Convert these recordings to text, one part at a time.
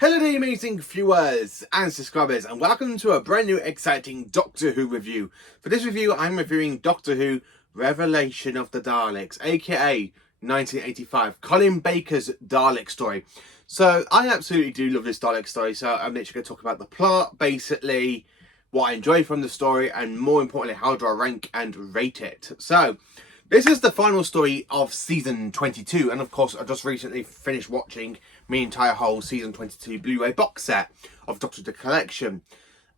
Hello there amazing viewers and subscribers, and welcome to a brand new exciting Doctor Who review. For this review I'm reviewing Doctor Who Revelation of the Daleks, aka 1985, Colin Baker's Dalek story. So I absolutely do love this Dalek story, so I'm literally going to talk about the plot, basically what I enjoy from the story, and more importantly how do I rank and rate it. So this is the final story of season 22, and of course I just recently finished watching my entire whole season 22 Blu-ray box set of Doctor Who collection,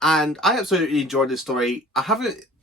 and I absolutely enjoyed this story.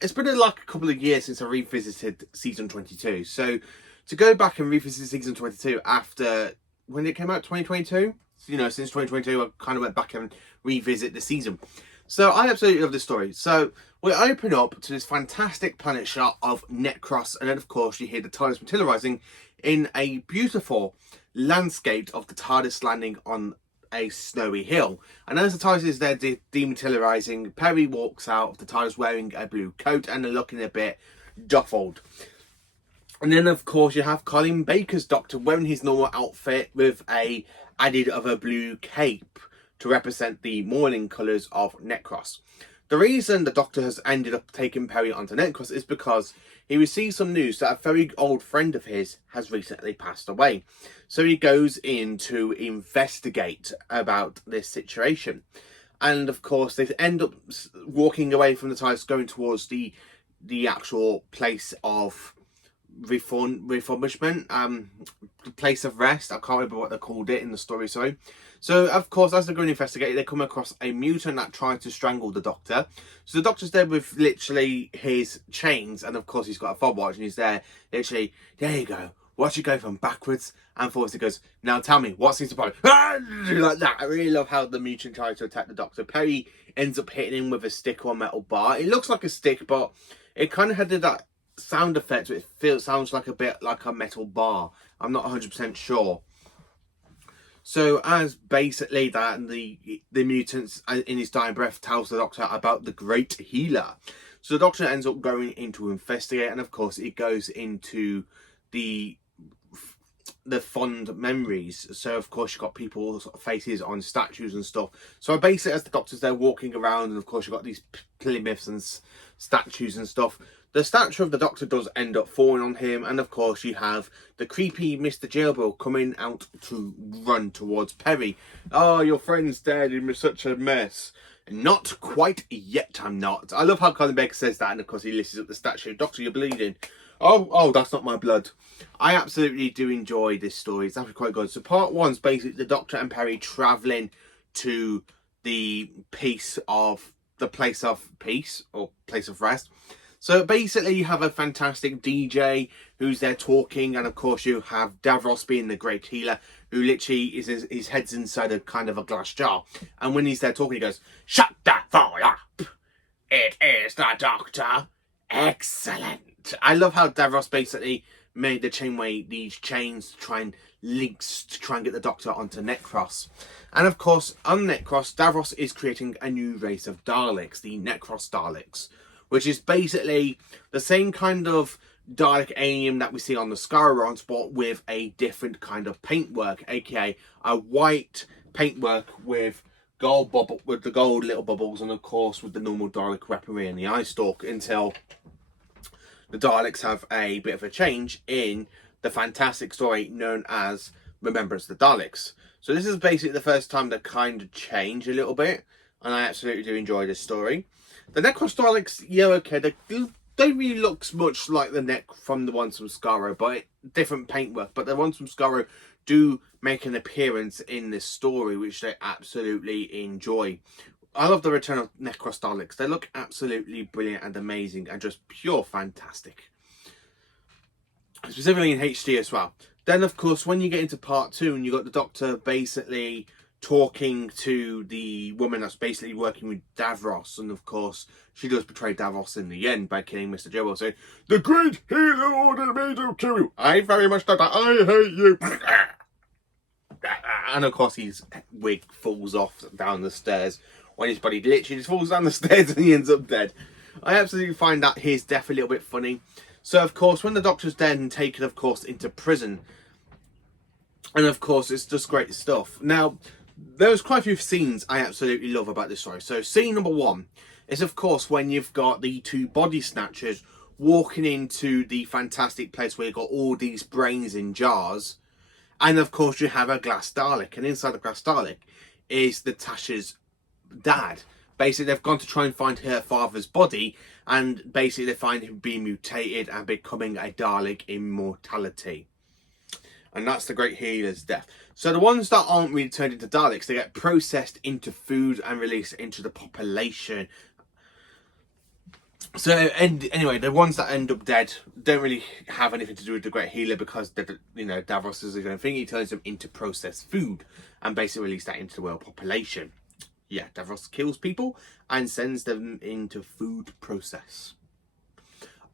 It's been like a couple of years since I revisited season 22, so to go back and revisit season 22 after when it came out, 2022, since 2022 I kind of went back and revisit the season. So I absolutely love this story. So we open up to this fantastic planet shot of Necros, and then of course you hear the TARDIS materialising in a beautiful landscape of the TARDIS landing on a snowy hill. And as the TARDIS is there dematerialising, Perry walks out of the TARDIS wearing a blue coat and looking a bit duffled. And then of course you have Colin Baker's Doctor wearing his normal outfit with a added of a blue cape to represent the mourning colours of Necros. The reason the Doctor has ended up taking Perry onto Necros is because he receives some news that a very old friend of his has recently passed away. So he goes in to investigate about this situation. And of course they end up walking away from the TARDIS, going towards the actual place of refurbishment, the place of rest. I can't remember what they called it in the story, sorry. So of course as they're going to investigate, they come across a mutant that tries to strangle the Doctor. So the Doctor's there with literally his chains, and of course he's got a fob watch, and he's there literally, there you go, watch it go from backwards and forwards. He goes, now tell me what seems to problem. Like that. I really love how the mutant tries to attack the Doctor. Perry ends up hitting him with a stick or a metal bar. It looks like a stick, but it kind of had that sound effect, it sounds like a bit like a metal bar. I'm not 100% sure. So as basically that, and the mutants in his dying breath tells the Doctor about the great healer. So the Doctor ends up going in to investigate, and of course it goes into the fond memories. So of course you've got people's faces on statues and stuff. So basically as the Doctor's there walking around, and of course you've got these Plymouths and statues and stuff, the statue of the Doctor does end up falling on him, and of course you have the creepy Mr. Jailbird coming out to run towards Perry. Oh, your friend's dead, he was such a mess. Not quite yet, I'm not. I love how Colin Baker says that, and of course he lifts up the statue. Doctor, you're bleeding. Oh, that's not my blood. I absolutely do enjoy this story. It's actually quite good. So part one's basically the Doctor and Perry travelling to the place of peace, or place of rest. So basically you have a fantastic DJ who's there talking, and of course you have Davros being the great healer, who literally is his head's inside a kind of a glass jar. And when he's there talking, he goes, "Shut that fool up! It is the Doctor. Excellent." I love how Davros basically made the these chains to try and get the Doctor onto Necros. And of course on Necros, Davros is creating a new race of Daleks, the Necros Daleks, which is basically the same kind of Dalek alien that we see on the Skyrons, but with a different kind of paintwork, aka a white paintwork with the gold little bubbles, and of course with the normal Dalek weaponry and the eye stalk, until the Daleks have a bit of a change in the fantastic story known as Remembrance of the Daleks. So this is basically the first time they kind of change a little bit, and I absolutely do enjoy this story. The Necros Daleks, yeah, okay, they don't really look much like the neck from the ones from Skaro, but different paintwork. But the ones from Skaro do make an appearance in this story, which they absolutely enjoy. I love the return of Necros Daleks. They look absolutely brilliant and amazing, and just pure fantastic. Specifically in HD as well. Then, of course, when you get into part two, and you got the Doctor basically talking to the woman that's basically working with Davros, and of course she does betray Davros in the end by killing Mr. Joel, saying, "The great healer ordered me to kill you. I very much doubt that. I hate you." And of course his wig falls off down the stairs, when his body literally just falls down the stairs and he ends up dead. I absolutely find that his death a little bit funny. So of course when the Doctor's dead and taken of course into prison, and of course it's just great stuff. Now There was quite a few scenes I absolutely love about this story. So scene number one is, of course, when you've got the two body snatchers walking into the fantastic place where you've got all these brains in jars. And, of course, you have a glass Dalek. And inside the glass Dalek is Natasha's dad. Basically, they've gone to try and find her father's body. And basically, they find him being mutated and becoming a Dalek immortality. And that's the Great Healer's death. So the ones that aren't really turned into Daleks, they get processed into food and released into the population. So anyway, the ones that end up dead don't really have anything to do with the Great Healer, because Davros is going to think he turns them into processed food and basically release that into the world population. Yeah, Davros kills people and sends them into food process.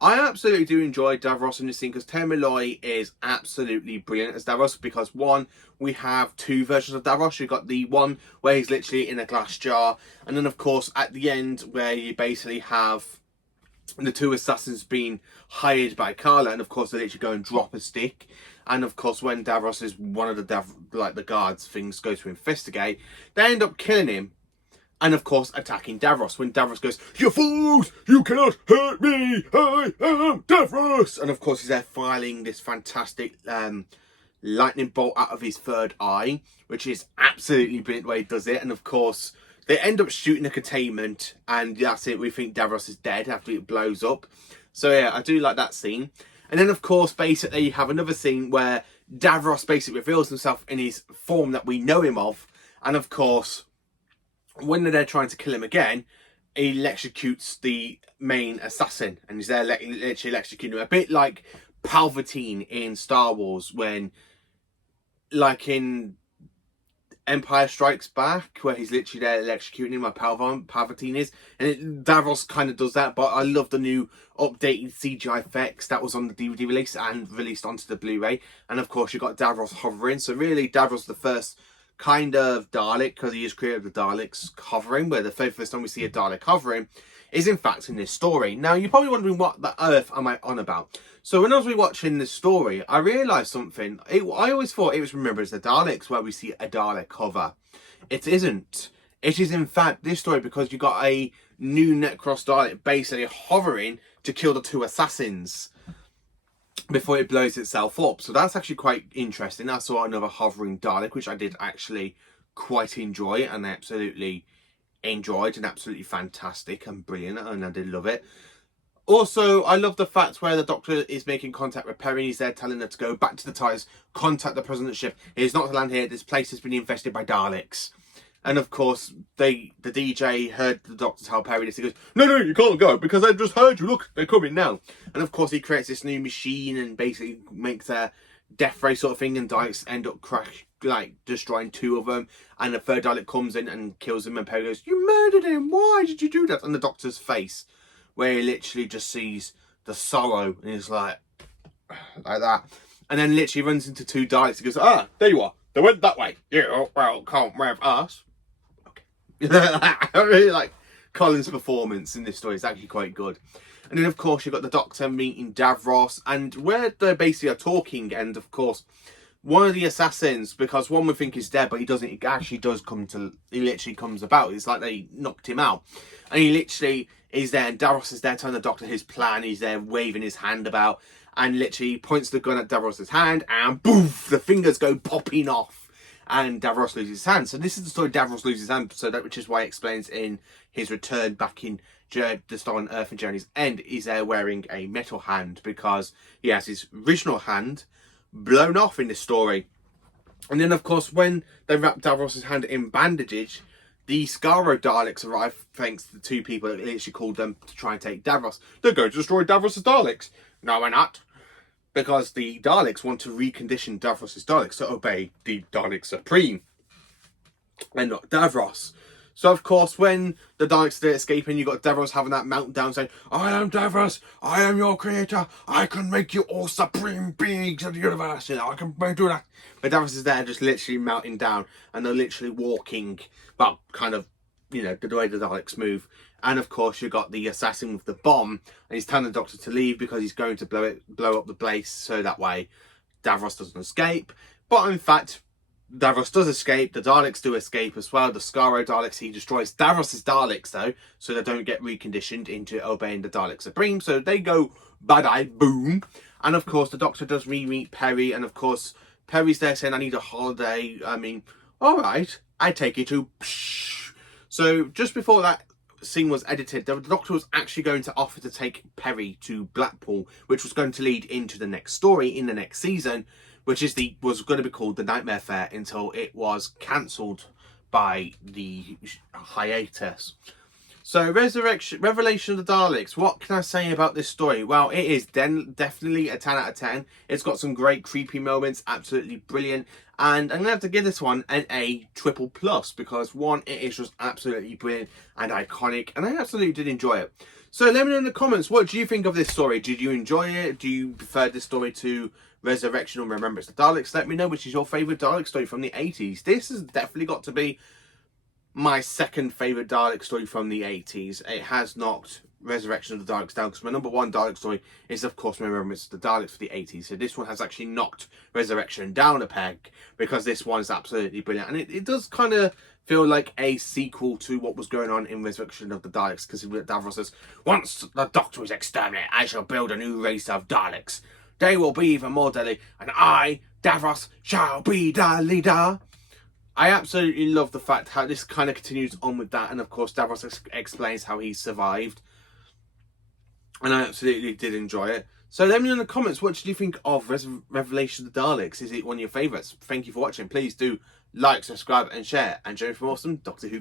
I absolutely do enjoy Davros in this scene because Tim Malloy is absolutely brilliant as Davros, because one, we have two versions of Davros. You've got the one where he's literally in a glass jar, and then of course at the end where you basically have the two assassins being hired by Carla, and of course they literally go and drop a stick. And of course when Davros is one of the guards things go to investigate, they end up killing him. And of course attacking Davros. When Davros goes, "You fools! You cannot hurt me! I am Davros!" And of course he's there filing this fantastic lightning bolt out of his third eye, which is absolutely brilliant the way he does it. And of course they end up shooting the containment, and that's it. We think Davros is dead after it blows up. So yeah, I do like that scene. And then of course basically you have another scene where Davros basically reveals himself in his form that we know him of. And of course, when they're trying to kill him again, he electrocutes the main assassin, and he's there literally electrocuting him, a bit like Palpatine in Star Wars, when, like in Empire Strikes Back, where he's literally there electrocuting him, like Palpatine is. And Davros kind of does that, but I love the new updated CGI effects that was on the DVD release and released onto the Blu-ray. And of course you've got Davros hovering, so really Davros the first kind of Dalek, because he is created the Daleks hovering, where the very first time we see a Dalek hovering is in fact in this story. Now you're probably wondering what the earth am I on about. So when I was rewatching this story, I realised something. I always thought it was remembered as the Daleks where we see a Dalek hover. It isn't. It is in fact this story, because you got a new Necros Dalek basically hovering to kill the two assassins before it blows itself up. So that's actually quite interesting. I saw another hovering Dalek, which I did actually quite enjoy, and I absolutely enjoyed, and absolutely fantastic and brilliant, and I did love it. Also, I love the fact where the Doctor is making contact with Perry. He's there telling her to go back to the TIEs, contact the President's ship. He is not to land here. This place has been infested by Daleks. And of course, the DJ heard the Doctor tell Perry this. He goes, no, you can't go, because I just heard you. Look, they're coming now. And of course, he creates this new machine and basically makes a death ray sort of thing. And Daleks end up destroying two of them. And the third Dalek comes in and kills him. And Perry goes, "You murdered him. Why did you do that?" And the Doctor's face, where he literally just sees the sorrow, and he's like that. And then literally runs into two Daleks. He goes, "Ah, there you are. They went that way. You can't with us." I really like Colin's performance in this story. It's actually quite good. And then of course you've got the Doctor meeting Davros, and where they basically are talking, and of course one of the assassins, because one would think he's dead, but he doesn't. He actually does he literally comes about. It's like they knocked him out, and he literally is there, and Davros is there telling the Doctor his plan. He's there waving his hand about, and literally points the gun at Davros's hand, and boof, the fingers go popping off. And Davros loses his hand. So this is the story Davros loses his hand, so that, which is why it explains in his return back in the Stolen Earth and Journey's End, he's there wearing a metal hand, because he has his original hand blown off in this story. And then of course when they wrap Davros's hand in bandages, the Skaro Daleks arrive, thanks to the two people that literally called them to try and take Davros. They're going to destroy Davros's Daleks. No, we're not. Because the Daleks want to recondition Davros's Daleks to obey the Dalek Supreme, and not Davros. So of course when the Daleks are escaping, you got Davros having that meltdown saying, "I am Davros, I am your creator, I can make you all supreme beings of the universe, I can do that." But Davros is there just literally melting down, and they're literally walking, well, kind of, the way the Daleks move. And of course you got the assassin with the bomb, and he's telling the Doctor to leave because he's going to blow up the place, so that way Davros doesn't escape. But in fact, Davros does escape. The Daleks do escape as well. The Skaro Daleks, he destroys Davros' Daleks though, so they don't get reconditioned into obeying the Dalek Supreme. So they go bye-bye, boom. And of course, the Doctor does re-meet Perry, and of course, Perry's there saying, I need a holiday. I mean, all right, I take you to... Psh. So just before that scene was edited, the Doctor was actually going to offer to take Perry to Blackpool, which was going to lead into the next story in the next season, which was going to be called The Nightmare Fair, until it was cancelled by the hiatus. So, Revelation of the Daleks. What can I say about this story? Well, it is definitely a 10 out of 10. It's got some great creepy moments, absolutely brilliant. And I'm going to have to give this one an A triple plus, because one, it is just absolutely brilliant and iconic, and I absolutely did enjoy it. So let me know in the comments, what do you think of this story? Did you enjoy it? Do you prefer this story to Resurrection or Remembrance of the Daleks? Let me know which is your favourite Dalek story from the 80s. This has definitely got to be my second favourite Dalek story from the 80s. It has knocked Resurrection of the Daleks down, because my number one Dalek story is, of course, Remembrance of the Daleks for the 80s. So this one has actually knocked Resurrection down a peg, because this one is absolutely brilliant. And it does kind of feel like a sequel to what was going on in Resurrection of the Daleks, because Davros says, once the Doctor is exterminated, I shall build a new race of Daleks. They will be even more deadly, and I, Davros, shall be the leader. I absolutely love the fact how this kind of continues on with that, and of course Davros explains how he survived, and I absolutely did enjoy it. So let me know in the comments, what did you think of Revelation of the Daleks? Is it one of your favourites? Thank you for watching. Please do like, subscribe and share, and join me for more awesome Doctor Who.